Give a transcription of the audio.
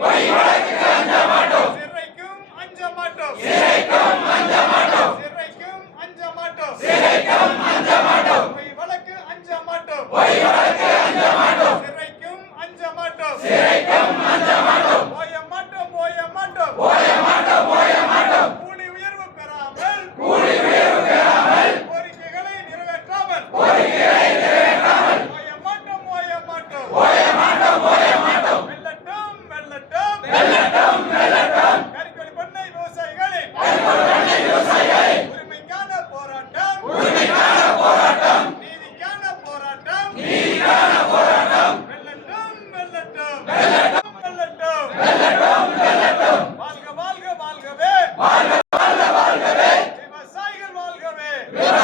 வழிபட Yeah.